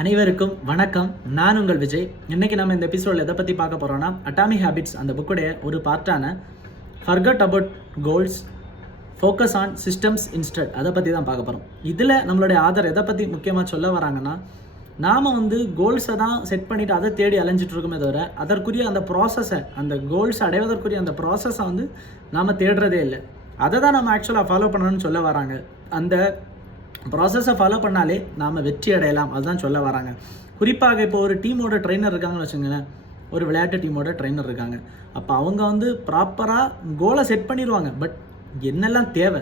அனைவருக்கும் வணக்கம். நான் உங்கள் விஜய். இன்னைக்கு நம்ம இந்த எபிசோடில் எதை பற்றி பார்க்க போகிறோம்னா, அட்டாமிக் ஹேபிட்ஸ் அந்த புக்குடைய ஒரு பார்ட்டான forget about goals, focus on systems instead, அதை பற்றி தான் பார்க்க போகிறோம். இதில் நம்மளுடைய ஆதர் எதை பற்றி முக்கியமாக சொல்ல வராங்கன்னா, நாம் கோல்ஸை தான் செட் பண்ணிவிட்டு அதை தேடி அலைஞ்சிட்டு இருக்கோமே தவிர அதற்குரிய அந்த ப்ராசஸை, அந்த கோல்ஸ் அடைவதற்குரிய அந்த ப்ராசஸை நாம் தேடுறதே இல்லை. அதை தான் நம்ம ஆக்சுவலாக ஃபாலோ பண்ணணும்னு சொல்ல வராங்க. அந்த ப்ராசஸை ஃபாலோ பண்ணாலே நாம் வெற்றி அடையலாம், அதுதான் சொல்ல வராங்க. குறிப்பாக இப்போ ஒரு டீமோட ட்ரெயினர் இருக்காங்கன்னு வச்சுங்களேன், ஒரு விளையாட்டு டீமோட ட்ரெயினர் இருக்காங்க. அப்போ அவங்க ப்ராப்பராக கோலை செட் பண்ணிடுவாங்க. பட் என்னெல்லாம் தேவை,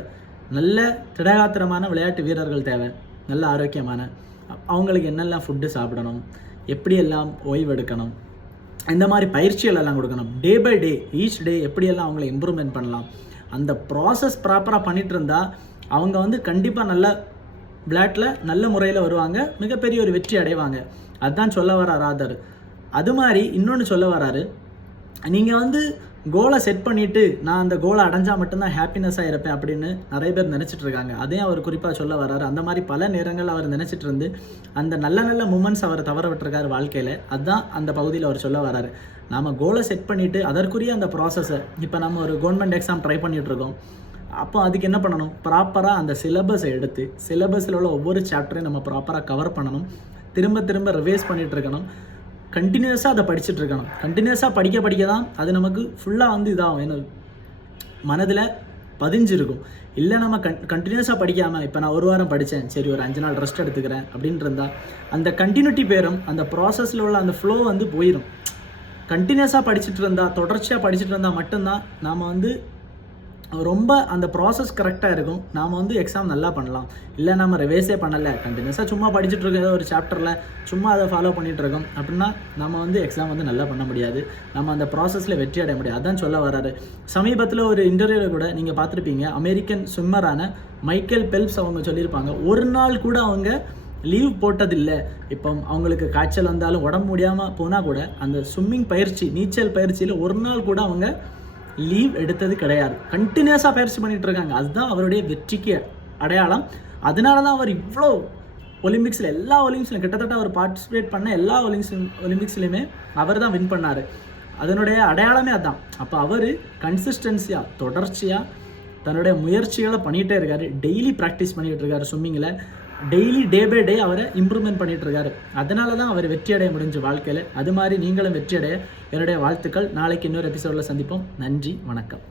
நல்ல திடகாத்திரமான விளையாட்டு வீரர்கள் தேவை, நல்ல ஆரோக்கியமான, அவங்களுக்கு என்னெல்லாம் ஃபுட்டு சாப்பிடணும், எப்படியெல்லாம் ஓய்வெடுக்கணும், இந்த மாதிரி பயிற்சிகள் எல்லாம் கொடுக்கணும். டே பை டே, ஈச் டே எப்படியெல்லாம் அவங்கள இம்ப்ரூவ்மெண்ட் பண்ணலாம், அந்த ப்ராசஸ் ப்ராப்பராக பண்ணிகிட்டு இருந்தால் அவங்க கண்டிப்பாக நல்ல விளையாட்டில் நல்ல முறையில் வருவாங்க, மிகப்பெரிய ஒரு வெற்றி அடைவாங்க. அதுதான் சொல்ல வரார் ஆதர். அது மாதிரி இன்னொன்று சொல்ல வராரு, நீங்கள் கோலை செட் பண்ணிவிட்டு நான் அந்த கோலை அடைஞ்சால் மட்டும்தான் ஹாப்பினஸ்ஸாக இருப்பேன் அப்படின்னு நிறைய பேர் நினச்சிட்டு இருக்காங்க. அதையும் அவர் குறிப்பாக சொல்ல வராரு. அந்த மாதிரி பல நேரங்கள் அவர் நினச்சிட்டு இருந்து அந்த நல்ல நல்ல மூமெண்ட்ஸ் அவர் தவற விட்டுருக்காரு வாழ்க்கையில். அதுதான் அந்த பகுதியில் அவர் சொல்ல வராரு. நாம் கோலை செட் பண்ணிவிட்டு அதற்குரிய அந்த ப்ராசஸை, இப்போ நம்ம ஒரு கவர்மெண்ட் எக்ஸாம் ட்ரை பண்ணிகிட்ருக்கோம். அப்போ அதுக்கு என்ன பண்ணணும், ப்ராப்பராக அந்த சிலபஸை எடுத்து சிலபஸில் உள்ள ஒவ்வொரு சாப்டரையும் நம்ம ப்ராப்பராக கவர் பண்ணணும், திரும்ப திரும்ப ரிவைஸ் பண்ணிகிட்டு இருக்கணும், கண்டினியூஸாக அதை படிச்சுட்டு இருக்கணும். கண்டினியூஸாக படிக்க தான் அது நமக்கு ஃபுல்லாக இதாகும், என்ன மனதில் பதிஞ்சிருக்கும். இல்லை நம்ம கண்டினியூஸாக படிக்காமல், இப்போ நான் ஒரு வாரம் படித்தேன், சரி ஒரு 5 நாள் ரெஸ்ட் எடுத்துக்கிறேன் அப்படின்ட்டு இருந்தால் அந்த கண்டினியூட்டி பேரும் அந்த ப்ராசஸில் உள்ள அந்த ஃப்ளோ போயிடும். கண்டினியூஸாக படிச்சுட்டு இருந்தால், தொடர்ச்சியாக படிச்சுட்டு இருந்தால் மட்டும்தான் நாம் ரொம்ப அந்த ப்ராசஸ் கரெக்டாக இருக்கும். நாம் எக்ஸாம் நல்லா பண்ணலாம். இல்லை நம்ம ரிவைஸே பண்ணலை, கண்டினியூஸாக சும்மா படிச்சுட்டு இருக்கோம், ஏதோ ஒரு சாப்டரில் சும்மா அதை ஃபாலோ பண்ணிகிட்டு இருக்கோம் அப்படின்னா நம்ம எக்ஸாம் நல்லா பண்ண முடியாது, நம்ம அந்த ப்ராசஸில் வெற்றி அடைய முடியாது. அதான் சொல்ல வராரு. சமீபத்தில் ஒரு இன்டர்வியூவில் கூட நீங்கள் பார்த்துருப்பீங்க, அமெரிக்கன் ஸ்விம்மரான மைக்கேல் பெல்ப்ஸ் அவங்க சொல்லியிருப்பாங்க, ஒரு நாள் கூட அவங்க லீவ் போட்டதில்லை. இப்போ அவங்களுக்கு காய்ச்சல் வந்தாலும் உடம்பு முடியாமல் போனால் கூட அந்த ஸ்விம்மிங் பயிற்சி, நீச்சல் பயிற்சியில் ஒரு நாள் கூட அவங்க லீவ் எடுத்தது கிடையாது. கண்டினியூஸாக பயிற்சி பண்ணிகிட்டு இருக்காங்க. அதுதான் அவருடைய வெற்றிக்கு அடையாளம். அதனால தான் அவர் இவ்வளோ ஒலிம்பிக்ஸில், எல்லா ஒலிம்பிக்ஸ்லையும் கிட்டத்தட்ட அவர் பார்ட்டிசிபேட் பண்ண எல்லா ஒலிம்பிக்ஸ்லையுமே அவர் தான் வின் பண்ணார். அதனுடைய அடையாளமே அதுதான். அப்போ அவர் கன்சிஸ்டன்சியாக, தொடர்ச்சியாக தன்னுடைய முயற்சிகளை பண்ணிகிட்டே இருக்கார். டெய்லி ப்ராக்டிஸ் பண்ணிகிட்டு இருக்காரு ஸ்விம்மிங்கில். டெய்லி டே பை டே அவரை இம்ப்ரூவ்மெண்ட் பண்ணிகிட்டு இருக்காரு. அதனால தான் அவர் வெற்றி அடைய முடிஞ்ச வாழ்க்கையில். அது மாதிரி நீங்களும் வெற்றி அடைய என்னுடைய வாழ்த்துக்கள். நாளைக்கு இன்னொரு எபிசோடில் சந்திப்போம். நன்றி, வணக்கம்.